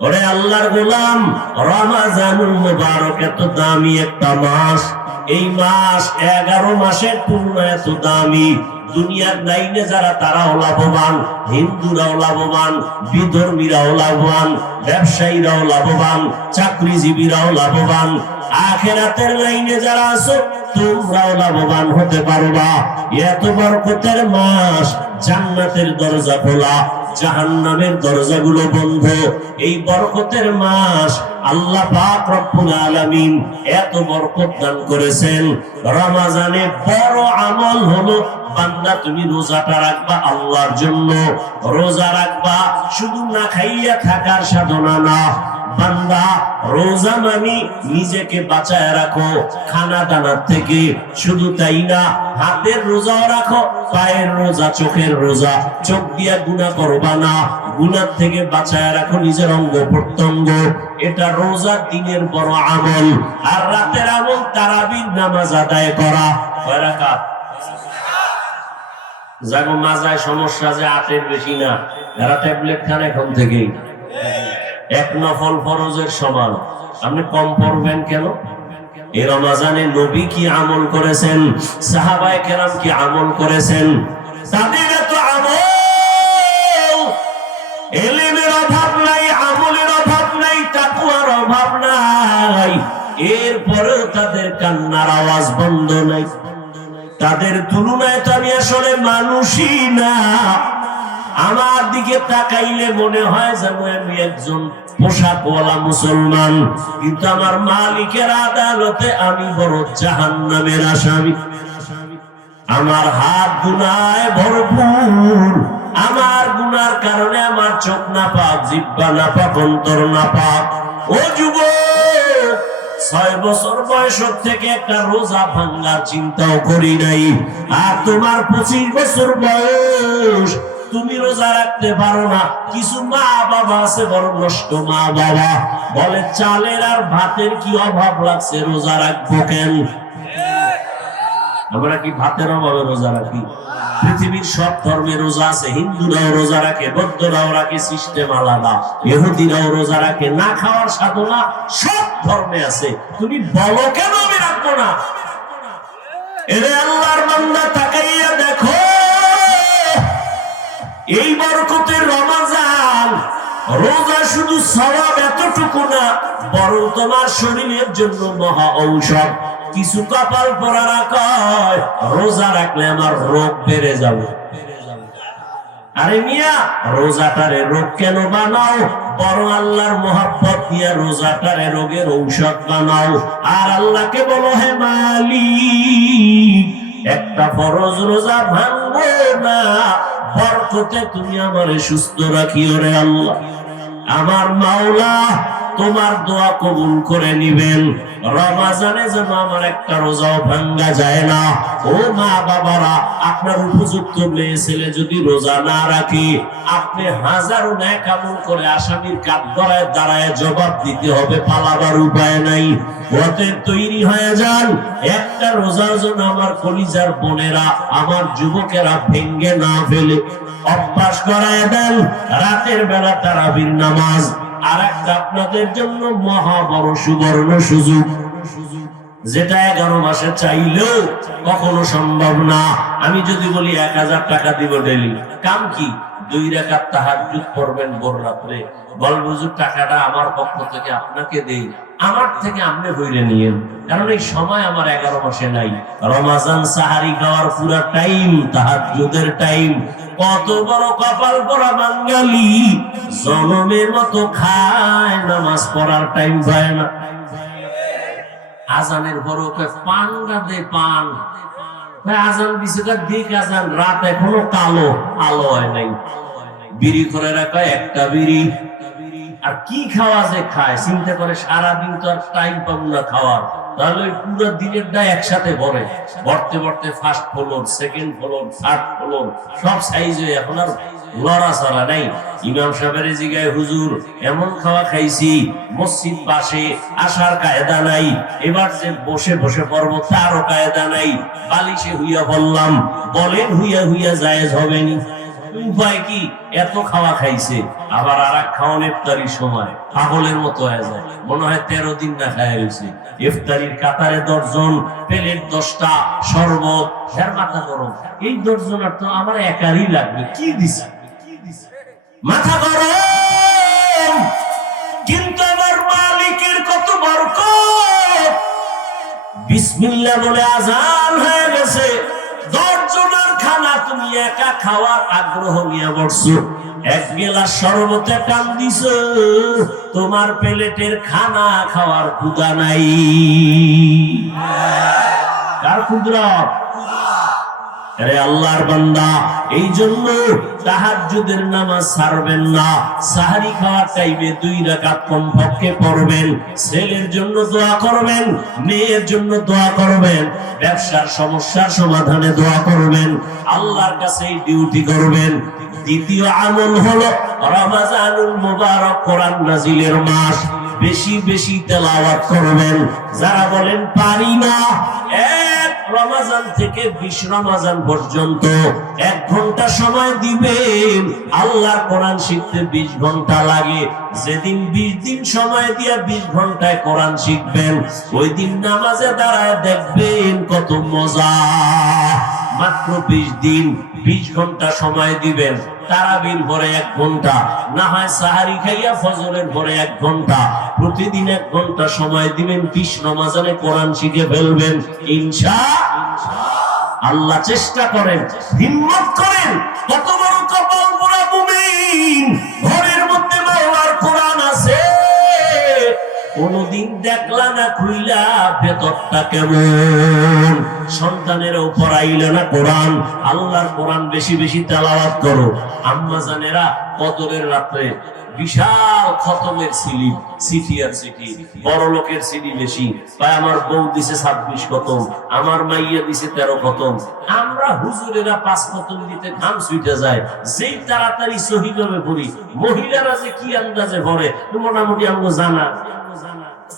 ওরে আল্লাহর গোলাম, রমাজানুল মুবারক এত দামি একটা মাস। এই মাস এগারো মাসের পূর্ণ এত দামি। দুনিয়ার লাইনে যারা, তারাও লাভবান, হিন্দুরাও লাভবান, বিধর্মীরাও লাভবান, ব্যবসায়ীরাও লাভবান, চাকরিজীবীরাও লাভবান আখেরাতের লাইনে যারা আছো, তোমরাও লাভবান হতে পারবা এত বরকতের মাস, জান্নাতের দরজা খোলা, জাহান্নামের দরজাগুলো বন্ধ। এই বরকতের মাস আল্লাহ পাক রব্বুল আলামিন এত বরকত দান করেছেন। রমাজানে বড় আমল হলো, বান্দা তুমি রোজাটা রাখবা আল্লাহর জন্য। রোজা রাখবা, শুধু না খাইয়া থাকার সাধনা না। বান্দা, রোজা মানি নিজেকে বাঁচায় রাখো। খানা থেকে শুধু তাই না, হাতের রোজাও রাখো, পায়ের রোজা, চোখের রোজা। চোখ দিয়া গুণা করবা না গুনার থেকে বাঁচায় রাখো নিজের অঙ্গ প্রত্যঙ্গ। এটা রোজা দিনের বড় আমল। আর রাতের আমল তারাবির নামাজ আদায় করা। রাকাত? যাগো মাজায় সমস্যা যে আটের বেশি না। ট্যাবলেট খান এখন থেকেই। এক নফল ফরজের সমান। আপনি কম পড়বেন কেন? এ রমাজানে নবী কি আমল করেছেন? সাহাবায়ে কেরাম কি আমল করেছেন? তাদের এত আমল! অভাব নাই, আমলের অভাব নাই, তাকুয়ার অভাব নাই। এরপরেও তাদের কান্নার আওয়াজ বন্ধ নাই। তাদের তুলনায় তো আমি আসলে মানুষই না। আমার দিকে তাকাইলে মনে হয় যেন আমি একজন পোশাকওয়ালা মুসলমান। কিন্তু আমার মালিকের আদালতে আমি বড় জাহান নামের আসামি। আমার হাত গুনায় ভরপুর। আমার গুনার কারণে আমার চোখ না পাক জিব্বা না পাক অন্তর না পাক ও যুবক ছয় বছর বয়স থেকে একটা রোজা ভাঙ্গার চিন্তাও করি নাই। আর তোমার পঁচিশ বছর বয়স তুমি রোজা রাখতে পারো না। কিছু মা বাবা আছে, বড় নষ্ট মা বাবা বলে, চালের আর ভাতের কি অভাব লাগছে? রোজা রাখব কেন? আমরা কি ভাতের অভাবে রোজা রাখি? পৃথিবীর সব ধর্মে রোজা আছে। হিন্দুরাও রোজা রাখে, বৌদ্ধরাও রাখে, সিস্টেম আলাদা। ইহুদিরাও রোজা রাখে। না খাওয়ার সাধনা সব ধর্মে আছে। তুমি বলো কেন আমি রাখব না? এরে আল্লাহর বান্দা তাকাইয়া দেখো। এই বরকতের রমাজান, রোজা শুধু সবাব এতটুকু না, বরং তোমার শরীরের জন্য মহা ঔষধ। কিছু কপাল পরারা কয় রোজা রাখলে আমার রোগ বেড়ে যাবে। আরে মিয়া, রোজাটারে রোগ কেন বানাও? বড় আল্লাহর রোজাটারে রোগের ঔষধ বানাও। আর আল্লাহকে বলো, হে মালিক, একটা ফরজ রোজা ভাঙবো না বরকতে তুমি আমারে সুস্থ রাখিও রে আল্লাহ। আমার মাওলা তোমার দোয়া কবুল করে নিবেন। রমাজানে যেন আমার একটা রোজাও ভাঙ্গা যায় না। ও মা বাবারা, আপনার উপযুক্ত মেয়ে ছেলে যদি রোজা না রাখি, আপনি হাজারো ন্যায় কামল করে আসামির কাঠ গড়ায় দাঁড়ায় জবাব দিতে হবে, পালাবার উপায় নাই। ওতে তৈরি হয়ে যান। একটা রোজার জন্য আমার কলিজার বোনেরা, আমার যুবকেরা ভেঙ্গে না ফেলে অভ্যাস করায় দেন। রাতের বেলা তারাবির নামাজ আর একটা আপনাদের জন্য মহা বড় সুবর্ণ সুযোগ। যেটা এগারো মাসে চাইলেও কখনো সম্ভব না। আমি যদি বলি এক হাজার টাকা দিব ডেলি কাম কি? দুই রেখার যুগ পড়বেন ভোর রাত্রে। বলবুজুর টাকাটা আমার পক্ষ থেকে আপনাকে দেই। আমার থেকে আপনি বইরে নিয়েন। কারণ এই সময় আমার এগারো মাসে নাই। রমাজান সাহারি খাওয়ার পুরা টাইম তাহাজুদের টাইম। কত বড় কপাল পরা বাঙালি জনমের মতো খায়, নামাজ পড়ার টাইম পায় না। আজানের বড় পান দে, পান। আজান দিছে দিক আজান। রাত এখনও কালো, আলো হয় নাই। বিড়ি করে রাখা, একটা বিড়ি। আর কি খাওয়া যে খায়, চিন্তা করে সারাদিন তো আর টাইম পাবো না খাওয়ার। তাহলে ওই পুরো দিনের দায় একসাথে ভরে। ভরতে ভরতে first floor second floor third floor সব সাইজ হয়ে এখন আর লড়া ছাড়া নাই। ইমাম সাহেবের জিগায় হুজুর, এমন খাওয়া খাইছি, মসজিদ পাশে আসার কায়দা নাই। এবার যে বসে বসে পড়ব, তারও কায়দা নাই। বালিশে হুইয়া বললাম বলেন হুইয়া হুইয়া জায়েজ হবে নি। উপায় কি এত খাওয়া খাইছে? আবার আর এক খাওয়ান ইফতারির সময়। পাগলের মতো হয়ে যায়। মনে হয় তেরো দিন না খায় হয়েছে ইফতারির কাতারে দশজন পেলের দশটা, শরবত এর মাথা গরম। এই দশজন আর তো আমার একারই লাগবে। কি দিছে? মাথা গরম! কিন্তু আমার মালিকের কত বরকত! বিসমিল্লাহ বলে আজান। একা খাওয়ার আগ্রহ নিয়ে বসছো। এক গেলা শরবতে টান দিছ, তোমার প্লেটের খানা খাওয়ার ক্ষুদা নাই। কার ক্ষুদ্র আরে আল্লাহর বান্দা এই জন্য নামাজ ছাড়বেন না। সাহারি খাওয়ার টাইমে দুই রাকাত পড়বেন। ছেলের জন্য দোয়া করবেন, মেয়ের জন্য দোয়া করবেন, ব্যবসার সমস্যার সমাধানে দোয়া করবেন, আল্লাহর কাছে ডিউটি করবেন। দ্বিতীয় আমল হলো রমাজানুল মুবারক কোরআন নাজিলের মাস। বেশি বেশি তেলাওয়াত করবেন। যারা বলেন, পারি না। এক রমাজান থেকে বিশ রমাজান পর্যন্ত এক ঘণ্টা সময় দিবেন। আল্লাহর কোরআন শিখতে বিশ ঘণ্টা লাগে। যেদিন বিশ দিন সময় দিয়া বিশ ঘন্টায় কোরআন শিখবেন, ওই দিন নামাজে দাঁড়ায় দেখবেন কত মজা। মাত্র বিশ দিন বিশ ঘণ্টা সময় দিবেন। তারাবির পরে এক ঘণ্টা, না হয় সাহারি খাইয়া ফজরের পরে এক ঘণ্টা। প্রতিদিন এক ঘণ্টা সময় দিবেন বিশ রমাজানে কোরআন শিখে ফেলবেন। ইনশা আল্লাহ চেষ্টা করেন, হিম্মত করেন। কত বড় কপাল পোড়া মুমিন, ঘরের মধ্যে মাওলার কোরআন আছে। কোনদিন দেখলা না খুইলা ভেতরটা কেমন? সন্তানের উপর না কোরআন? আল্লাহর কোরআন বেশি বেশি তেলাওয়াত করো। আম্মা জানেরা কদরের রাত্রে বিশাল খতমের সিলি সিটি আর সিটি বড় লোকের বেশি। আমার বউ দিছে ছাব্বিশ খতম, আমার মাইয়া দিছে তেরো খতম। আমরা হুজুরেরা পাঁচ খতম দিতে ঘাম ছুটে যায়। যেই তাড়াতাড়ি সহিভাবে পড়ি, মহিলারা যে কি আন্দাজে ভরে, মোটামুটি আমাকে জানা।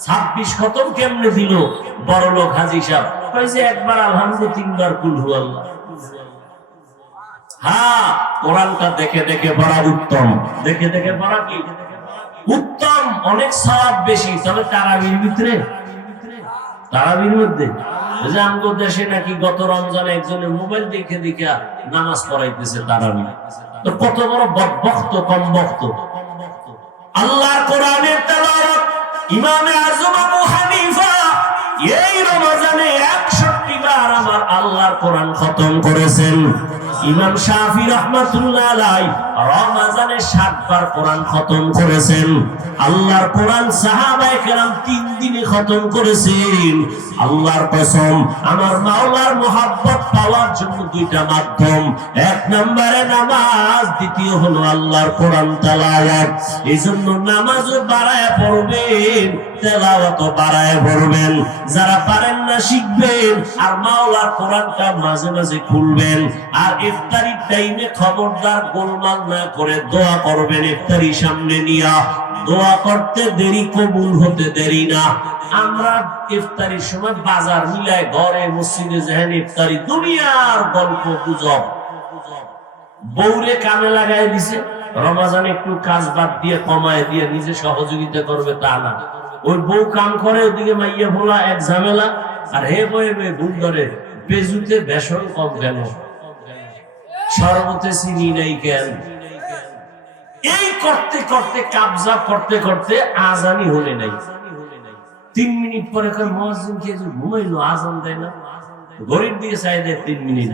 ছাব্বিশ খতম কেমনে দিল? বড় লোক হাজি সাহেব একবার আলহামদুলিল্লাহ তিনবার কুলহু আল্লাহ। হ্যাঁ কোরআনটা দেখে দেখে পড়া উত্তম। দেখে দেখে পড়া কি? উত্তম, অনেক সওয়াব বেশি। তবে তারাবির ভিতরে, তারাবির মধ্যে। আমগো দেশে নাকি গত রমজানে একজনে মোবাইল দেখে দেখে নামাজ পড়াইতেছে তারাবি। কত বড় বক্ত কম বক্ত আল্লাহর কোরআনের তেলাওয়াত ইমামে আজম আবু হানিফা এই রমজানে 61 বার আমার আল্লাহর কোরআন খতম করেছেন। ইমাম শাফি রহমাতুল্লাহ আলাই রমজানে 60 বার কোরআন খতম করেছেন। আল্লাহর কোরআন সাহাবায়ে কেরাম তিন দিনে খতম করেছেন। আল্লাহর কসম, আমার মাওলার মোহাব্বত পাওয়ার জন্য দুইটা মাধ্যম। এক নম্বরে নামাজ, দ্বিতীয় হলো আল্লাহর কোরআন তেলাওয়াত। এই জন্য নামাজও বাড়ায় পড়বেন, তেলাওয়াতও বাড়ায় পড়বেন। যারা পারেন না শিখবেন, আর মাওলার কোরআনটা মাঝে মাঝে খুলবেন। আর ইফতারির টাইমে খবরদার গোলমাল না করে দোয়া করবেন ইফতারি সামনে নিয়া। দোয়া করতে দেরি, কবুল হতে দেরি না। আমরা ইফতারির সময় বাজার মিলায় ঘরে, মসজিদে যেহেন ইফতারি, দুনিয়ার গল্প গুজব। বউরে কামে লাগাই দিছে, রমাজান একটু কাজ বাদ দিয়ে কমায় দিয়ে নিজে সহযোগিতা করবে তা না। ওই বউ কাম করে, ওদিকে মাইয়া ভোলা, এক ঝামেলা। আর হে বয়ে বয়ে, ভুল ধরে, বেজুতে বেসন কম কেন? শরবতে চিনি নেই কেন? এই করতে করতে, কাবজা করতে করতে আজানি হলে নাই। তিন মিনিট পরে কর মহাজিন কে ঘুমাইলো? আজান দেয় না। গরিব দিয়ে চাই দেয় তিন মিনিট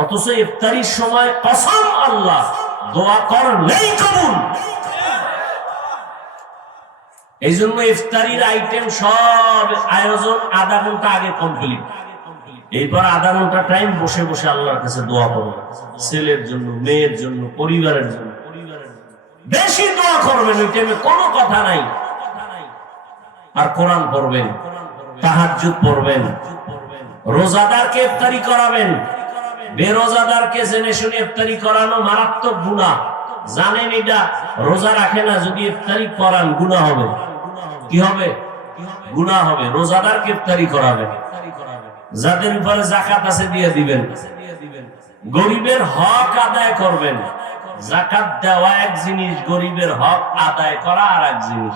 অথচ ইফতারির সময় কসম আল্লাহ, দোয়া কর নেই কবুল। এই জন্য ইফতারির আইটেম সব আয়োজন আধা ঘণ্টা আগে কমপ্লিট এরপর আধা ঘণ্টা টাইম বসে বসে আল্লাহর কাছে দোয়া করব ছেলের জন্য, মেয়ের জন্য, পরিবারের জন্য। বেশি দোয়া করবেন, ওই টাইমে কোনো কথা নাই। আর কোরআন পড়বেন, তাহাজ্জুদ পড়বেন, রোজাদারকে ইফতারি করাবেন। বেরোজাদারকে জেনে শুনে ইফতারি করানো মারাত্মক গুনাহ জানেন এটা? রোজা রাখে না, যদি ইফতারি করান গুনাহ হবে। কি হবে? গুনাহ হবে। রোজাদারকে ইফতারি করাবেন। যাদের উপরে জাকাত আছে দিয়ে দিবেন। গরিবের হক আদায় করবেন। জাকাত দেওয়া এক জিনিস, গরিবের হক আদায় করা আর এক জিনিস।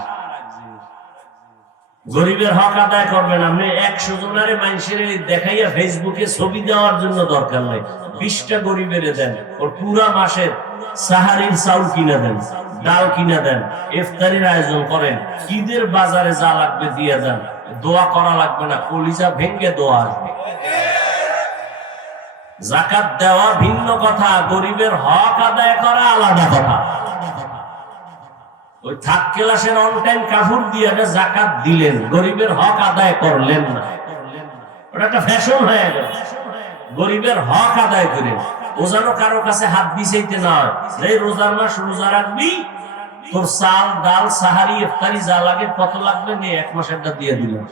গরিবের হক আদায় করবেন। আপনি একশো জনের মানুষের দেখাইয়া ফেসবুকে ছবি দেওয়ার জন্য দরকার নাই। বিশটা গরিবের দেন। ওর পুরা মাসের সাহারির চাউল কিনে দেন। ডাল কিনে দেন। ইফতারির আয়োজন করেন। ঈদের বাজারে যা লাগবে দিয়ে দেন। দোয়া করা লাগবে না, কলিজা ভেঙ্গে দোয়া আসবে। জাকাত দেওয়া ভিন্ন কথা, গরিবের হক আদায় করা আলাদা কথা। ওই থাক ক্লাসের অন টাইম কাপড় দিয়ে জাকাত দিলেন, গরিবের হক আদায় করলেন না। ওটা একটা ফ্যাশন হয়ে গেল। গরিবের হক আদায় করে ও যেন কারও কাছে হাত বিছাইতে না যে রোজার মাস রোজা রাখবি তোর চাল, ডাল, সাহারি, ইফতারি যা লাগে, কত লাগবে নিয়ে এক মাসেরটা দিয়ে দিলাম।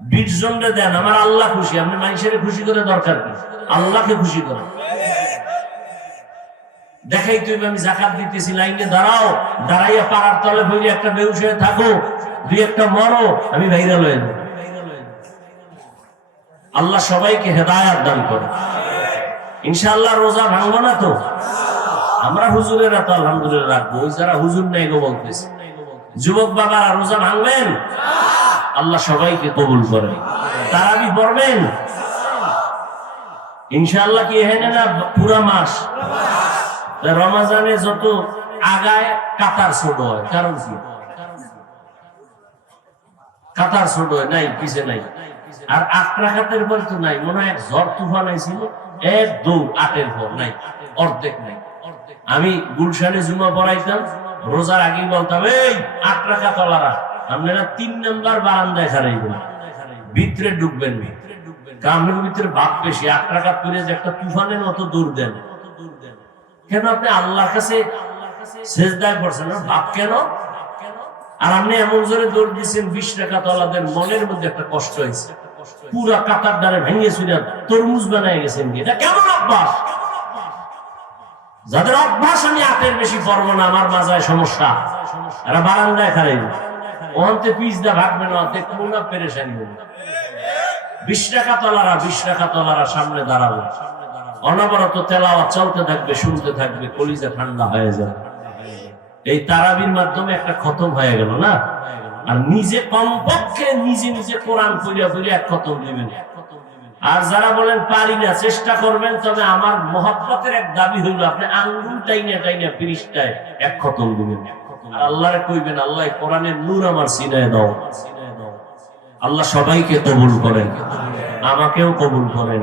বিশ জনরে দেন, আমার আল্লাহ খুশি। আপনি মানুষের খুশি করে দরকার কি? আল্লাহকে খুশি করে দেখাই তুমি আমি জাকাত দিতেছি, লাইনে দাঁড়াও। দাঁড়াইয়া তলে বইলে একটা বেউস হয়ে থাকো, দুই একটা মরো, আমি ভাইরাল হয়ে যাব। আল্লাহ সবাইকে হেদায়াত দান করে। ইনশাআল্লাহ রোজা ভাঙবো না তো? আমরা হুজুরেরা তো আলহামদুলিল্লাহ রাখব। ওই যারা হুজুর নেই গো বলতেছে। যুবক বাবারা, রোজা ভাঙবেন? আল্লাহ সবাইকে কবুল করে। তারাবি পড়বেন? ইনশাআল্লাহ কি এখানে না পুরা মাস। রমাজানে যত আগায় কাতার ছোট হয়। কারণ কি? কাতার ছোট হয়। নাই, পিছে নাই। আর আট রাখাতের পর তো নাই। মনে হয় ঝড় তুফান আইছিল। এক দৌড় আটের পর। নাই। অর্ধেক নাই। আমি গুলশানে জুমা পড়াইতাম, রোজার আগে বলতাম, এই, আট রাখা তলারা, আপনারা তিন নাম্বার বারান্দায় খারাইবেন ভিতরে ঢুকবেন ভিতরে ভাব বেশি, আট টাকা যে একটা তুফানের মতো দেন। কেন আপনি আল্লাহর কাছে পড়ছেন? ভাব কেন? আর আপনি এমন জোরে দৌড় দিচ্ছেন বিশ টাকা তলাদের মনের মধ্যে একটা কষ্ট হয়েছে। পুরা কাতার দ্বারে ভেঙে চুরে তরমুজ বানায় গেছেন। এটা কেমন অভ্যাস? যাদের অভ্যাস আমি আটের বেশি পড়ব না, আমার মাজায় সমস্যা। এরা বারান্দায় খারাই ওহান্তে পিস দা ভাগবে না, অন্তে কোনো পেরেশানি হবে। বিশ টাকা তলারা, বিশ টাকা তলারা সামনে দাঁড়াবে। অনবরত তেলাওয়া চলতে থাকবে, শুনতে থাকবে, কলিজা ঠান্ডা হয়ে যাবে। এই তারাবির মাধ্যমে একটা খতম হয়ে গেল না? আর নিজে কমপক্ষে নিজে নিজে কোরআন করিয়া এক খতম দিবেন আর যারা বলেন পারি না, চেষ্টা করবেন, তবে আমার মহাব্বতের এক দাবি হইল, আপনি আঙ্গুল টাইনা টাইনা ফিরিসটায় এক খতম দিবেন। আল্লাহরে কইবেন, আল্লাহ কোরআনের নূর আমার সিনায় দাও। আল্লাহ সবাইকে কবুল করেন, আমাকেও কবুল করেন।